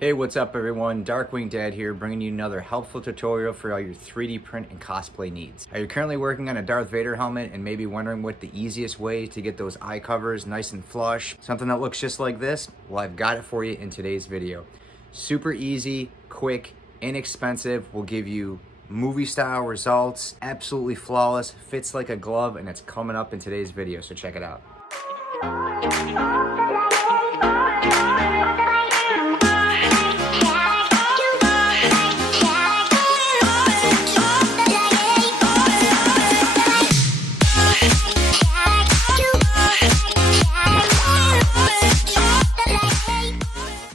Hey, what's up everyone? Darkwing Dad here, bringing you another helpful tutorial for all your 3D print and cosplay needs. Are you currently working on a Darth Vader helmet and maybe wondering what the easiest way to get those eye covers nice and flush, something that looks just like this? Well, I've got it for you in today's video. Super easy, quick, inexpensive, will give you movie style results, absolutely flawless, fits like a glove, and it's coming up in today's video, so check it out.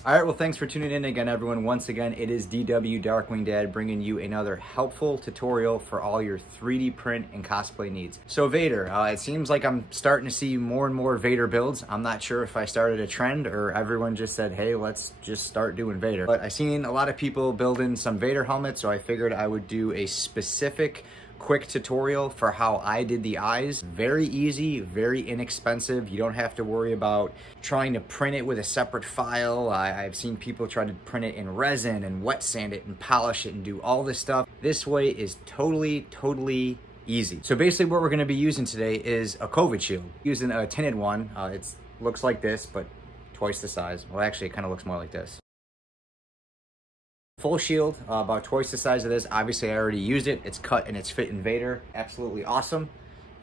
All right, well, thanks for tuning in again, everyone. Once again, it is DW Darkwing Dad bringing you another helpful tutorial for all your 3D print and cosplay needs. So Vader, it seems like I'm starting to see more and more Vader builds. I'm not sure if I started a trend or everyone just said, hey, let's just start doing Vader. But I've seen a lot of people building some Vader helmets, so I figured I would do a specific quick tutorial for how I did the eyes. Very easy, very inexpensive. You don't have to worry about trying to print it with a separate file. I've seen people try to print it in resin and wet sand it and polish it and do all this stuff. This way is totally easy. So basically what we're gonna be using today is a COVID shield. Using a tinted one. It looks like this, but twice the size. Well, actually it kind of looks more like this. Full shield, about twice the size of this. Obviously I already used it. It's cut and it's fit in Vader. Absolutely awesome.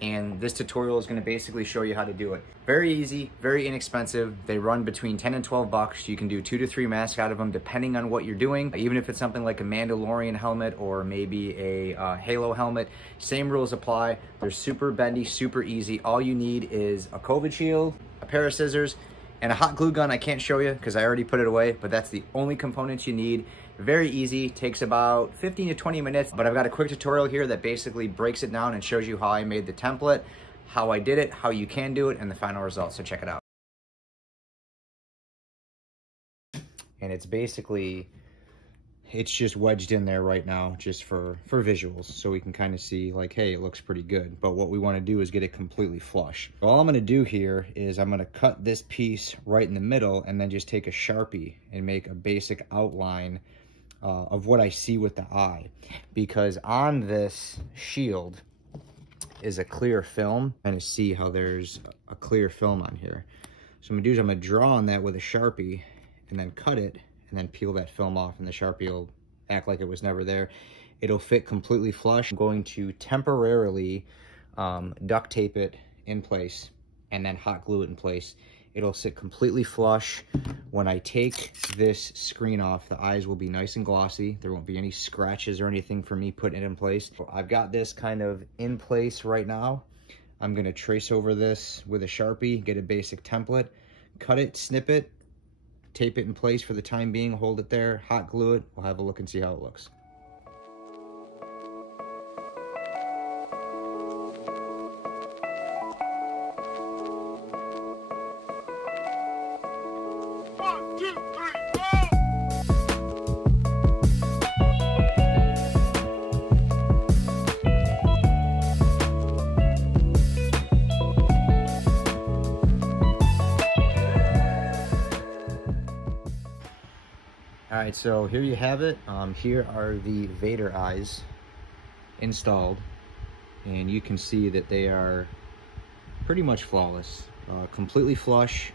And this tutorial is going to basically show you how to do it. Very easy, very inexpensive. They run between 10 and 12 bucks. You can do 2 to 3 masks out of them depending on what you're doing. Even if it's something like a Mandalorian helmet or maybe a Halo helmet, same rules apply. They're super bendy, super easy. All you need is a COVID shield, a pair of scissors, and a hot glue gun. I can't show you because I already put it away, but that's the only components you need. Very easy, takes about 15 to 20 minutes, but I've got a quick tutorial here that basically breaks it down and shows you how I made the template, how I did it, how you can do it, and the final result, so check it out. And it's basically, it's just wedged in there right now just for visuals, so we can kind of see like, hey, it looks pretty good. But what we want to do is get it completely flush. All I'm going to do here is I'm going to cut this piece right in the middle and then just take a Sharpie and make a basic outline of what I see with the eye. Because on this shield is a clear film, and to see how there's a clear film on here. So I'm going to do is I'm going to draw on that with a Sharpie and then cut it, and then peel that film off, and the Sharpie will act like it was never there. It'll fit completely flush. I'm going to temporarily duct tape it in place and then hot glue it in place. It'll sit completely flush. When I take this screen off, the eyes will be nice and glossy. There won't be any scratches or anything for me putting it in place. I've got this kind of in place right now. I'm gonna trace over this with a Sharpie, get a basic template, cut it, snip it, tape it in place for the time being, hold it there, hot glue it. We'll have a look and see how it looks. One, two, three, go! All right, so here you have it. Here are the Vader eyes installed, and you can see that they are pretty much flawless, completely flush.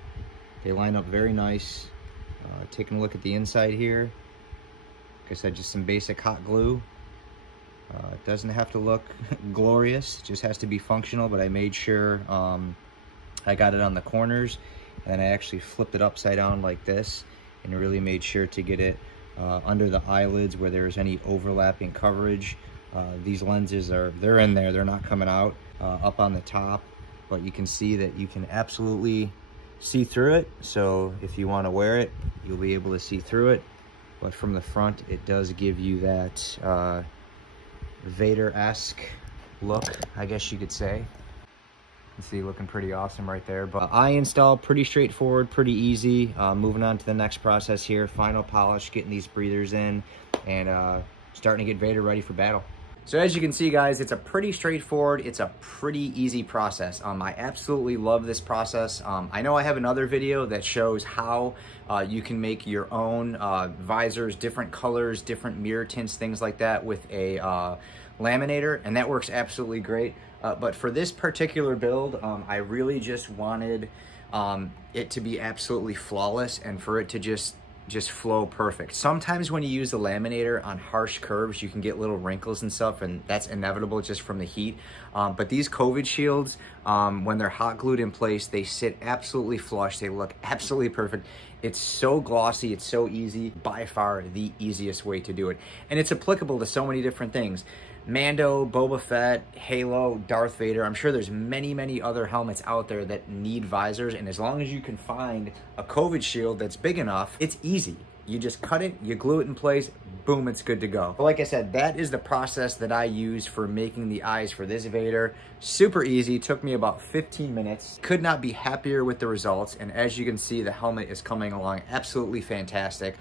They line up very nice. Taking a look at the inside here, like I said, just some basic hot glue. It doesn't have to look glorious, it just has to be functional, but I made sure I got it on the corners, and I actually flipped it upside down like this, and really made sure to get it under the eyelids where there's any overlapping coverage. These lenses they're in there, they're not coming out. Up on the top, but you can see that you can absolutely see through it. So if you want to wear it, you'll be able to see through it. But from the front, it does give you that Vader-esque look, I guess you could say. You see, looking pretty awesome right there. But eye install, pretty straightforward, pretty easy. Moving on to the next process here, final polish, getting these breathers in, and starting to get Vader ready for battle. So as you can see, guys, it's a pretty straightforward, it's a pretty easy process. I absolutely love this process. I know I have another video that shows how you can make your own visors, different colors, different mirror tints, things like that with a laminator, and that works absolutely great. But for this particular build, I really just wanted it to be absolutely flawless and for it to just flow perfect. Sometimes when you use the laminator on harsh curves, you can get little wrinkles and stuff, and that's inevitable just from the heat. But these COVID shields, when they're hot glued in place, they sit absolutely flush. They look absolutely perfect. It's so glossy, it's so easy, by far the easiest way to do it. And it's applicable to so many different things. Mando, Boba Fett, Halo, Darth Vader. I'm sure there's many other helmets out there that need visors, and as long as you can find a COVID shield that's big enough, it's easy. You just cut it, you glue it in place, boom, it's good to go. But like I said, that is the process that I use for making the eyes for this Vader. Super easy, took me about 15 minutes. Could not be happier with the results, and as you can see, the helmet is coming along absolutely fantastic.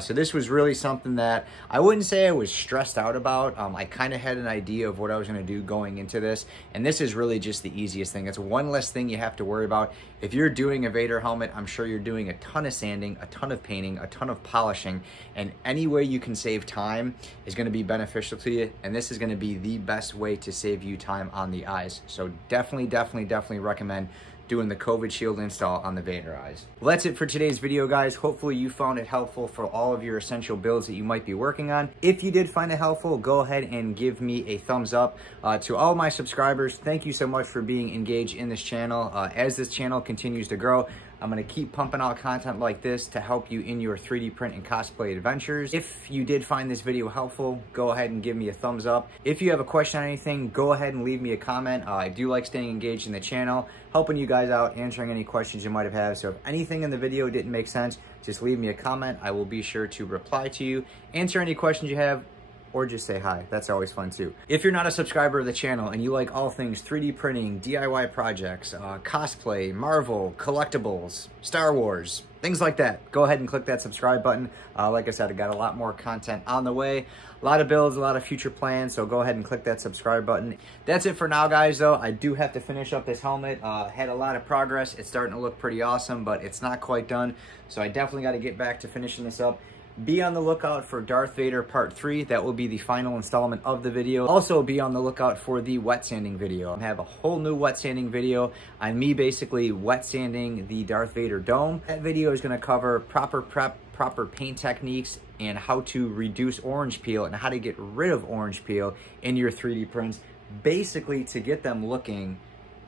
So this was really something that I wouldn't say I was stressed out about. I kind of had an idea of what I was gonna do going into this, and this is really just the easiest thing. It's one less thing you have to worry about. If you're doing a Vader helmet, I'm sure you're doing a ton of sanding, a ton of painting, a ton of polishing, and any way you can save time is going to be beneficial to you, and this is going to be the best way to save you time on the eyes. So definitely recommend doing the COVID shield install on the Vader eyes. Well, that's it for today's video, guys. Hopefully you found it helpful for all of your essential builds that you might be working on. If you did find it helpful, go ahead and give me a thumbs up. To all my subscribers, thank you so much for being engaged in this channel. As this channel continues to grow, I'm gonna keep pumping out content like this to help you in your 3D print and cosplay adventures. If you did find this video helpful, go ahead and give me a thumbs up. If you have a question on anything, go ahead and leave me a comment. I do like staying engaged in the channel, helping you guys out, answering any questions you might have had. So if anything in the video didn't make sense, just leave me a comment. I will be sure to reply to you, answer any questions you have, or just say hi. That's always fun too. If you're not a subscriber of the channel and you like all things 3D printing, DIY projects, cosplay, Marvel, collectibles, Star Wars, things like that, go ahead and click that subscribe button. Like I said, I got a lot more content on the way, a lot of builds, a lot of future plans, so go ahead and click that subscribe button. That's it for now, guys, though. I do have to finish up this helmet. Had a lot of progress. It's starting to look pretty awesome, but it's not quite done, so I definitely got to get back to finishing this up. Be on the lookout for Darth Vader Part 3. That will be the final installment of the video. Also, be on the lookout for the wet sanding video. I have a whole new wet sanding video on me basically wet sanding the Darth Vader dome. That video is going to cover proper prep, proper paint techniques, and how to reduce orange peel and how to get rid of orange peel in your 3D prints, basically to get them looking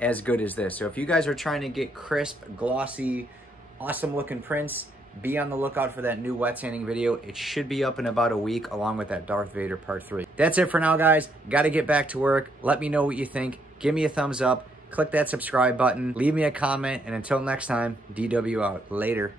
as good as this. So if you guys are trying to get crisp, glossy, awesome looking prints, be on the lookout for that new wet sanding video. It should be up in about a week along with that Darth Vader Part 3. That's it for now, guys. Got to get back to work. Let me know what you think. Give me a thumbs up. Click that subscribe button. Leave me a comment. And until next time, DW out. Later.